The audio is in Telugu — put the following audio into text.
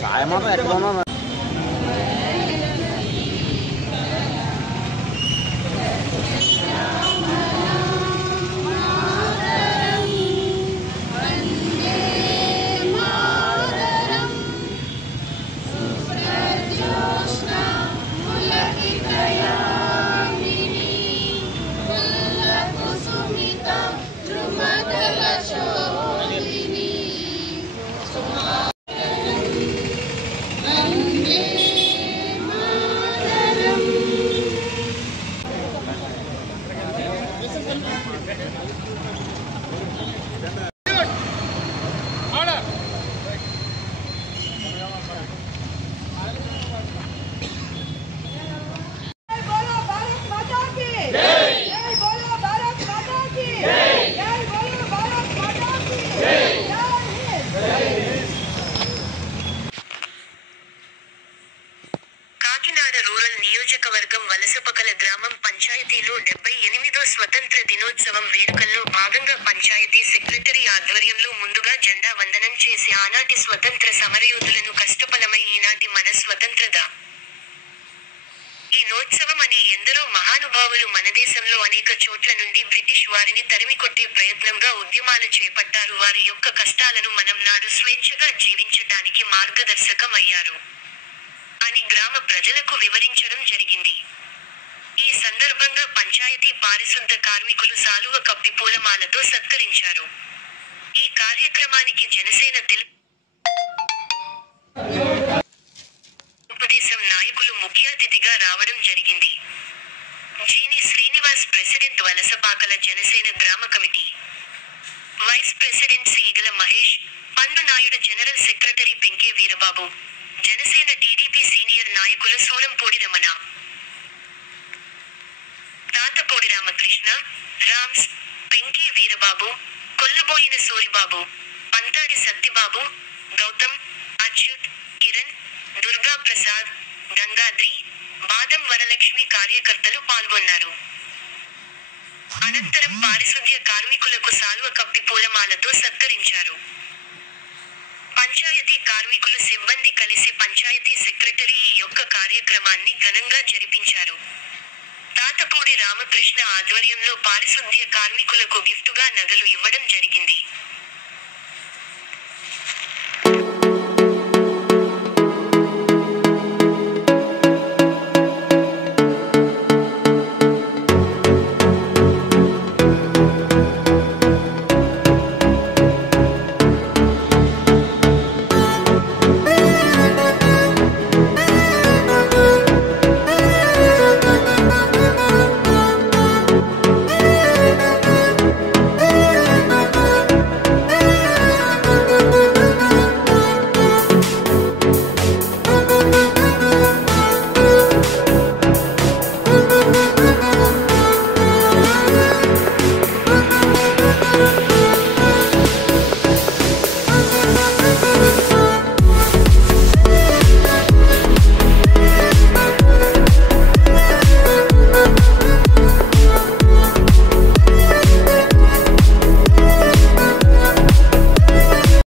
సాయం మాత్రం ఎక్కడ ఉన్నా నియోజకవర్గం వలసపకల గ్రామం పంచాయతీలో 78వ స్వతంత్ర దినోత్సవం వేడుకల్లో భాగంగా పంచాయతీ సెక్రటరీ ఆధ్వర్యంలో ముందుగా జెండా వందనం చేసి ఆనాటి స్వతంత్ర సమరయోధులను కష్టఫలమై ఈనాటి మన స్వతంత్రత ఈ నోత్సవం అని ఎందరో మహానుభావులు మనదేశంలో అనేక చోట్ల నుండి బ్రిటిష్ వారిని తరిమికొట్టే ప్రయత్నంగా ఉద్యమాలు చేపట్టారు. వారి యొక్క కష్టాలను మనం నాడు స్వేచ్ఛగా జీవించటానికి మార్గదర్శకం అయ్యారు అని గ్రామ ప్రజలకు వివరించడం జరిగింది. ఈ సందర్భంగా పంచాయతీ పారిశుద్ధ కార్మికులు సాలువ కప్పి పూలమాలతో సత్కరించారు. ఈ కార్యక్రమానికి జనసేన తెలుగుదేశం నాయకులు ముఖ్య అతిథిగా రావడం జరిగింది. జీని శ్రీనివాస్ ప్రెసిడెంట్ వలసపాకల జనసేన గ్రామ committee, vice president Seegala Mahesh, Pandu Naidu, general secretary Pinke Veerababu, Janasena TDP senior నాయకులు సూరంపూడి రమణ, తాతపూడి రామకృష్ణ, రామ్స్, పింకే వీరబాబు, కొల్లబోయిన సూరిబాబు, పంతాడి సత్తిబాబు, గౌతమ్, అచ్యుత్, కిరణ్, దుర్గా ప్రసాద్, గంగాద్రి, బాదం వరలక్ష్మి కార్యకర్తలు పాల్గొన్నారు. అనంతరం పారిశుద్ధ్య కార్మికులకు సాల్వ కప్పి పూలమాలతో సత్కరించారు. పంచాయతీ కార్మికులు సిబ్బంది కలిసి పంచాయతీ సెక్రటరీ ఈ యొక్క కార్యక్రమాన్ని ఘనంగా జరిపించారు. తాతపూడి రామకృష్ణ ఆధ్వర్యంలో పారిశుద్ధ్య కార్మికులకు గిఫ్టుగా నగలు ఇవ్వడం జరిగింది.